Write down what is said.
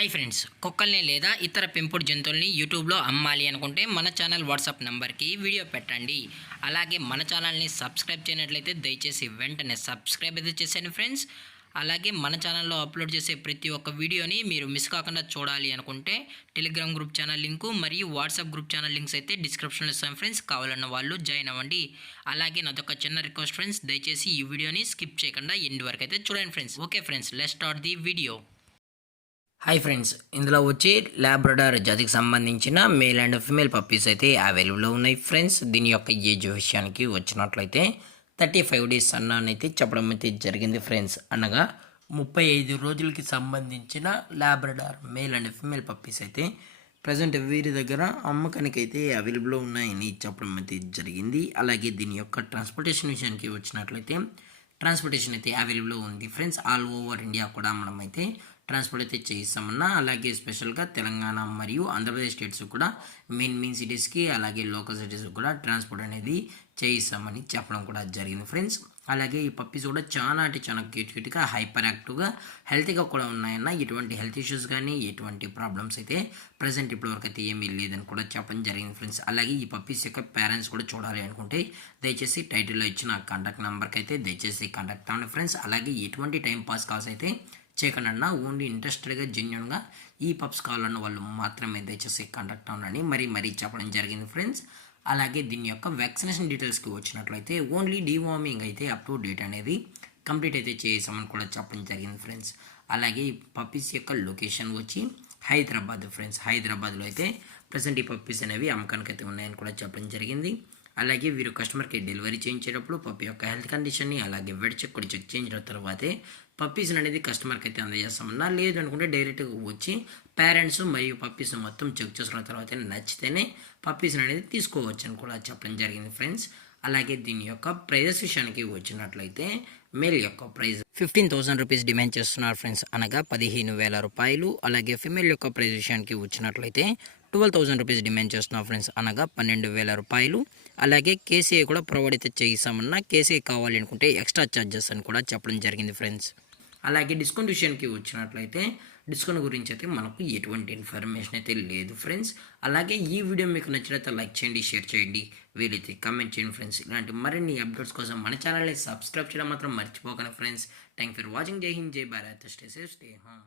Hi friends, కుక్కల్ని లేదా ఇతర పెంపుడు జంతువుల్ని యూట్యూబ్లో అమ్మాలి అనుకుంటే మన ఛానల్ వాట్సాప్ నెంబర్కి వీడియో పెట్టండి. అలాగే మన ఛానల్ని సబ్స్క్రైబ్ చేయనట్లయితే దయచేసి వెంటనే సబ్స్క్రైబ్ అయితే చేసేయండి ఫ్రెండ్స్. అలాగే మన ఛానల్లో అప్లోడ్ చేసే ప్రతి ఒక్క వీడియోని మీరు మిస్ కాకుండా చూడాలి అనుకుంటే టెలిగ్రామ్ గ్రూప్ ఛానల్ లింకు మరియు వాట్సాప్ గ్రూప్ ఛానల్ లింక్స్ అయితే డిస్క్రిప్షన్లో ఇస్తాం ఫ్రెండ్స్. కావాలన్న వాళ్ళు జాయిన్ అవ్వండి. అలాగే నాదొక చిన్న రిక్వెస్ట్ ఫ్రెండ్స్, దయచేసి ఈ వీడియోని స్కిప్ చేయకుండా ఎండ్ వరకు అయితే చూడండి friends. Okay friends, let's start the video. Hi friends, ఇందులో వచ్చి లాబ్రడార్ జాతికి సంబంధించిన మేల్ అండ్ ఫిమేల్ పప్పీస్ అయితే అవైలబుల్లో ఉన్నాయి ఫ్రెండ్స్. దీని యొక్క ఏజ్ విషయానికి వచ్చినట్లయితే 35 డేస్ అన్నైతే చెప్పడం అయితే జరిగింది ఫ్రెండ్స్. అనగా 35 రోజులకి సంబంధించిన Labrador male and female puppies అయితే ప్రజెంట్ వీరి దగ్గర అమ్మకానికి అయితే అవైలబుల్లో ఉన్నాయని చెప్పడం అయితే జరిగింది. అలాగే దీని యొక్క ట్రాన్స్పోర్టేషన్ విషయానికి వచ్చినట్లయితే ట్రాన్స్పోర్టేషన్ అయితే అవైలబుల్లో ఉంది ఫ్రెండ్స్. ఆల్ ఓవర్ ఇండియా కూడా మనం అయితే ట్రాన్స్పోర్ట్ అయితే చేయిస్తామన్నా. అలాగే స్పెషల్గా తెలంగాణ మరియు ఆంధ్రప్రదేశ్ స్టేట్స్ కూడా మెయిన్ సిటీస్కి అలాగే లోకల్ సిటీస్కి కూడా ట్రాన్స్పోర్ట్ అనేది చేయిస్తామని చెప్పడం కూడా జరిగింది ఫ్రెండ్స్. అలాగే ఈ పప్పీస్ కూడా చాలా అంటే చాలా క్యూట్గా హైపర్ యాక్టివ్గా హెల్తీగా కూడా ఉన్నాయన్న. ఎటువంటి హెల్త్ ఇష్యూస్ కానీ ఎటువంటి ప్రాబ్లమ్స్ అయితే ప్రజెంట్ ఇప్పటివరకు అయితే ఏమీ లేదని కూడా చెప్పడం జరిగింది ఫ్రెండ్స్. అలాగే ఈ పప్పీస్ యొక్క పేరెంట్స్ కూడా చూడాలి అనుకుంటే దయచేసి టైటిల్లో ఇచ్చిన కాంటాక్ట్ నెంబర్కి అయితే దయచేసి కాంటాక్ట్ అవ్వండి ఫ్రెండ్స్. అలాగే ఎటువంటి టైం పాస్ కాల్స్ అయితే చేయకుండా ఓన్లీ ఇంట్రెస్టెడ్గా జెన్యున్గా ఈ పప్స్ కావాలన్న వాళ్ళు మాత్రమే దయచేసి కాంటాక్ట్ అవ్వండి మరీ చెప్పడం జరిగింది ఫ్రెండ్స్. అలాగే దీని యొక్క వ్యాక్సినేషన్ డీటెయిల్స్కి వచ్చినట్లయితే ఓన్లీ డీవార్మింగ్ అయితే అప్ టు డేట్ అనేది కంప్లీట్ అయితే చేసామని కూడా చెప్పడం జరిగింది ఫ్రెండ్స్. అలాగే ఈ పప్పీస్ యొక్క లొకేషన్ వచ్చి హైదరాబాద్ ఫ్రెండ్స్. హైదరాబాద్లో అయితే ప్రజెంట్ ఈ పప్పీస్ అనేవి అమ్మకానికి అయితే ఉన్నాయని కూడా చెప్పడం జరిగింది. అలాగే వీరు కస్టమర్కి డెలివరీ చేయించేటప్పుడు పప్పి యొక్క హెల్త్ కండిషన్ని అలాగే వెడ్ చెక్ కూడా చెక్ చేయించిన తర్వాతే పప్పీస్ అనేది కస్టమర్కి అయితే అందజేస్తామన్నా. లేదు అనుకుంటే డైరెక్ట్గా వచ్చి పేరెంట్స్ మరియు పప్పీస్ మొత్తం చెక్ చేసుకున్న తర్వాత నచ్చితేనే పప్పీస్ అనేది తీసుకోవచ్చు అని కూడా చెప్పడం జరిగింది ఫ్రెండ్స్. అలాగే దీని యొక్క ప్రైజెస్ విషయానికి వచ్చినట్లయితే మేల్ యొక్క ప్రైస్ 15,000 రూపీస్ డిమాండ్ చేస్తున్నారు ఫ్రెండ్స్, అనగా 15,000 రూపాయలు. అలాగే ఫిమేల్ యొక్క ప్రైస్ విషయానికి వచ్చినట్లయితే 12,000 రూపీస్ డిమాండ్ చేస్తున్నారు ఫ్రెండ్స్, అనగా 12,000 రూపాయలు. అలాగే కేసీఐ కూడా ప్రొవైడ్ అయితే చేయిస్తామన్నా. కేసీఐ కావాలి అనుకుంటే ఎక్స్ట్రా ఛార్జెస్ అని కూడా చెప్పడం జరిగింది ఫ్రెండ్స్. అలాగే డిస్కౌంట్ విషయానికి వచ్చినట్లయితే డిస్కౌంట్ గురించి అయితే మనకు ఎటువంటి ఇన్ఫర్మేషన్ అయితే లేదు ఫ్రెండ్స్. అలాగే ఈ వీడియో మీకు నచ్చినట్లయితే లైక్ చేయండి, షేర్ చేయండి, వీలైతే కామెంట్ చేయండి ఫ్రెండ్స్. ఇలాంటి మరిన్ని అప్డేట్స్ కోసం మన ఛానల్ని సబ్స్క్రైబ్ చేయడం మాత్రం మర్చిపోకండి ఫ్రెండ్స్. Thank for watching. జై హింద్, జై Bharat, stay safe, stay home.